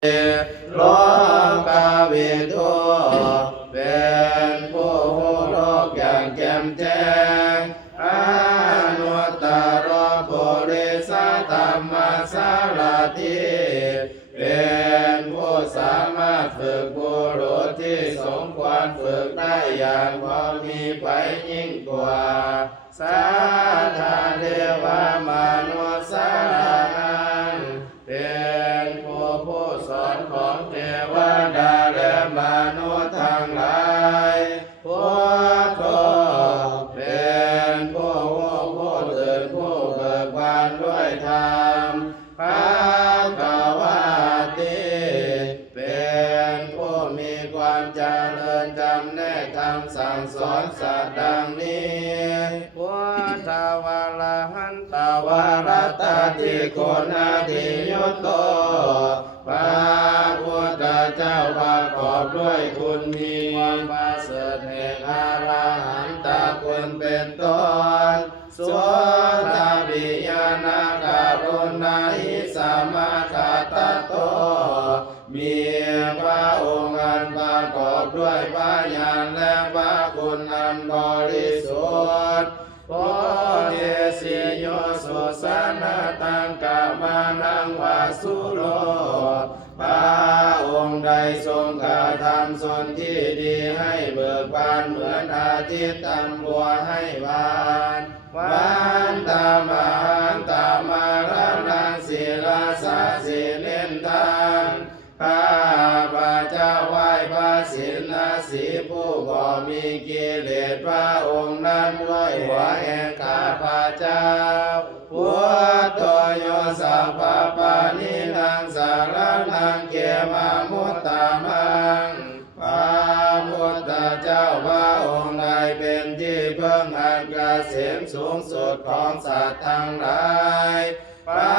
โลกาวิทูเป็นผู้รู้โลกอย่างแจ่มแจ้งอนุตตรปุริสธรรมสารถิเป็นผู้สามารถฝึกบุรุษที่สมควรฝึกได้อย่างพอมีไปยิ่งกว่าสัทธาเทวมนุษย์สานังเป็นผู้สอนของเทวดาและมนุษย์ทั้งหลายพุทโธเป็นผู้ตื่นผู้เบิกบานด้วยธรรมภควาติเป็นผู้มีความเจริญจำแนกธรรมสั่งสอนสัตว์ดังนี้พุทธวรหันตวรตติโกนาติยุตโตพระพุทธเจ้าประกอบด้วยคุณมีความประเสริฐแห่งอรหันตคุณเป็นต้นสุตตปิยานาการุณาหิสัมมาคัตโตมีพระองค์อันประกอบด้วยพระญาณและพระคุณอันบริสุทธิ์โพธิสิโยสุสานาตังกามานังวาสุโลพระองค์ใดทรงกระทำส่วนที่ดีให้เบิกบานเหมือนอาทิตย์ทำบัวให้บานวันตามาหันตามารานังศิลาสาสิเลนตังข้าพระเจ้าไหว้พระศิลาสีผู้บ่มีกิเลสพระองค์นั้นด้วยหัวแห่งข้าพระเจ้าพุทโธโยสัพพปานินังสารนังเกมามุตตามังพระพุทธเจ้าพระองค์ใดเป็นที่พึ่งอันเกษมสูงสุดของสัตว์ทั้งหลายพระ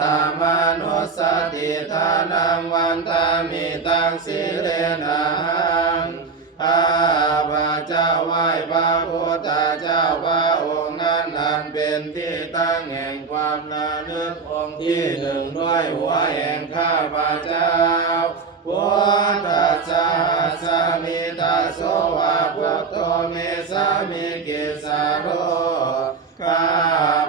ธรรมนุสติทานังวันตามิตังสิเลนะหังข้าพระเจ้าไหว้พระพุทธเจ้าพระองค์นั้นอันเป็นที่ตั้งแห่งความระลึกองค์ที่หนึ่งด้วยหัวแห่งข้าพระเจ้าพุทธัสสะสามิตาโสวะพุทโธเมสามิกิสาโรข้า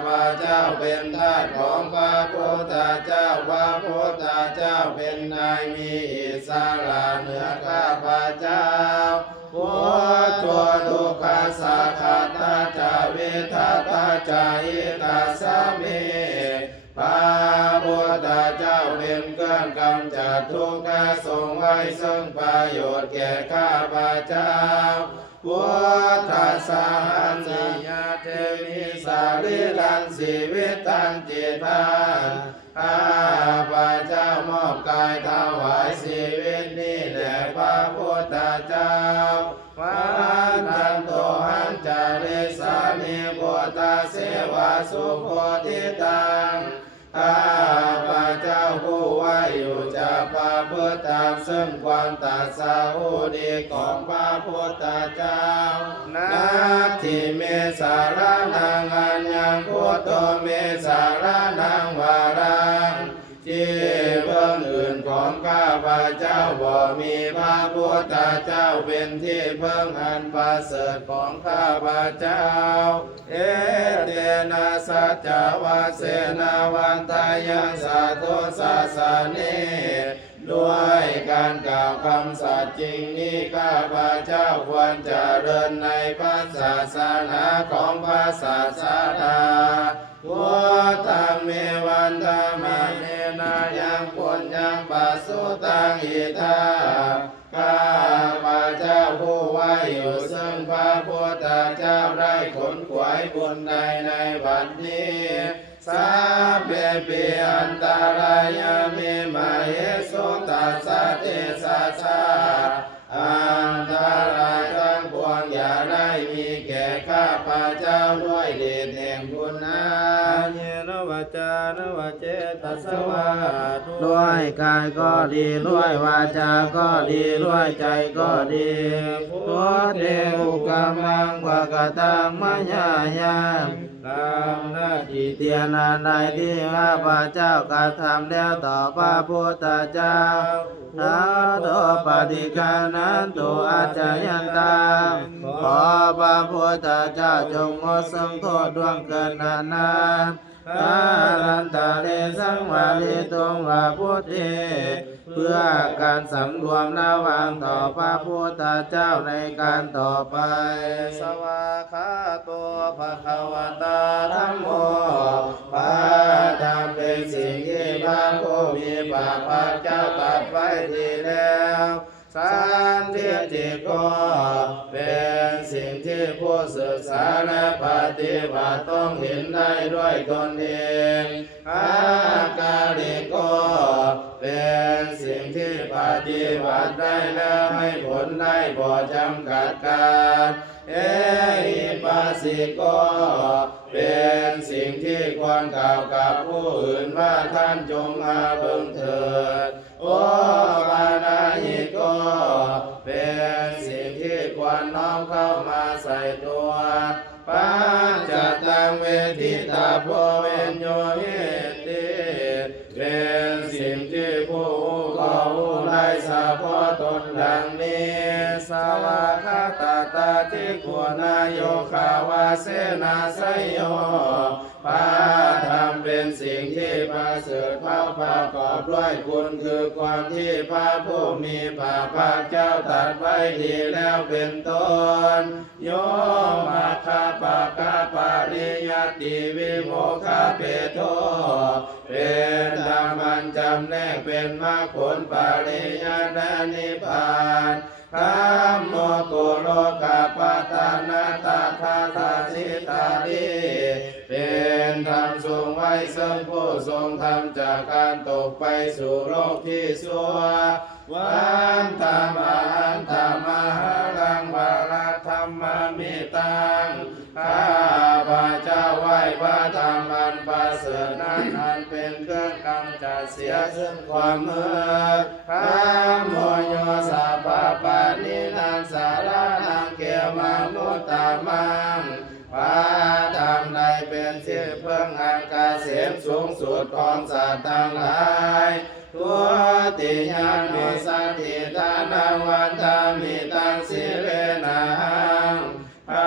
พระเจ้าเป็นทาสของพระพุทธเจ้าพระพุทธเจ้าเป็นนายมีอิสระเหนือข้าพระเจ้าพุทโธทุกขัสสะขัตตาจาวิทัตตาจายิตัสสะเมพระพุทธเจ้าเป็นเครื่องกำจัดทุกข์ทรงไว้ซึ่งประโยชน์แก่ข้าพระเจ้าพุทธัสสะหันติยาเทมิสาริลันสีวิตังจิตังข้าพระเจ้ามอบกายถวายชีวิตนี้แด่พระพุทธเจ้าวันตันโตหันจาริสานิพุทธเสวะสุโคทิตังข้าพระเจ้าผู้ไว้อยู่จากพระพุทธซึ่งความตรัสรู้ดีของพระพุทธเจ้านาทิเมสารนังอัญญังพุทโธเมสารนังวารังที่เบื้องอื่นของข้าพระเจ้าบ่มีพระพุทธเจ้าเป็นที่เพิ่งอันประเสริฐของข้าพระเจ้าเอเตนะสัจจวาเสนาวันตายังสาธุสาสานิด้วยการกล่าวคำสัตย์จริงนี้ข้าพระเจ้าควรเจริญในพระศาสนาของพระศาสดาพุทธังเมวันธรรมเนนะยังปุญญังปัสสุตังอิทาข้าพระเจ้าผู้ไว้อยู่ซึ่งพระพุทธเจ้าได้ขนขวายบุญใดในบัดนี้สัพเพปิอันตรายามิมาเหสุตัสสะเทสัสสะอันตรายทั้งปวงอย่าได้มีแก่ข้าพระเจ้าด้วยเดชแห่งบุญนาเยนวัจจา นวเจตัสสวาด้วยกายก็ดีด้วยวาจาก็ดีด้วยใจก็ดีพุทเทอุกัมมังวากตังมยายามตามหน้าที่เตียนาในที่ข้าพเจ้ากระทำแล้วต่อพระพุทธเจ้านาโตปฏิกานันตุอาจายันตังขอพระพุทธเจ้าจงงดทรงโทษดวงเกินนานกาลันตะเลสังวาลิตุงวาพุทธิเพื่อการสำรวมระวังต่อพระพุทธเจ้าในการต่อไปสวากขาโตภะคะวะตาธัมโมพระธรรมเป็นสิ่งที่พระผู้มีพระภาคเจ้าตรัสไว้ดีแล้วสันทิฏฐิโกเป็นสิ่งที่ผู้ศึกษาและปฏิบัติต้องเห็นได้ด้วยตนเองอากาลิโกเป็นสิ่งที่ปฏิบัติได้แล้วให้ผลได้บ่จำกัดการเอหิปัสสิโกเป็นสิ่งที่ควรกล่าวกับผู้อื่นว่าท่านจงมาเบิ่งเถิดโอปานาหิโกเป็นสิ่งที่ควรน้อมเข้ามาใส่ตัวปัญจตังเวทิตาโพเวนโยหิติเป็นสิ่งที่ผู้ก็ผู้ได้สะพอตนดังนี้สวากขาตาตาทิกุณาโยคาวาเสนาไสโยพระธรรมเป็นสิ่งที่ประเสริฐประกอบด้วยคุณคือความที่พระผู้มีพระภาคเจ้าตรัสไว้ดีแล้วเป็นต้นโยมาคาปะกาปะริยติวิโมคาเปโทเป็นธรรมอันจำแนกเป็นมรรคผลปริญญาณนิพพานธัมโมตุโลกาปตานาตาทาทาสิตาลิเป็นธรรมทรงไว้ซึ่งผู้ทรงธรรมจากการตกไปสู่โลกที่ชั่ววันตามหันตามหาลังบาลธรรมมิตังข้าพระเจ้าไหว้พระธรรมอันประเสริฐนั้นอันเป็นเครื่องกำจัดเสียซึ่งความมืดพระโมโยสัพพปานินังสารานังเกมามุตตามังพระธรรมใดเป็นที่พึ่งอันเกษมสูงสุดของสัตว์ทั้งหลายทุติยานุสัตถิทานังวันทามิตังสิ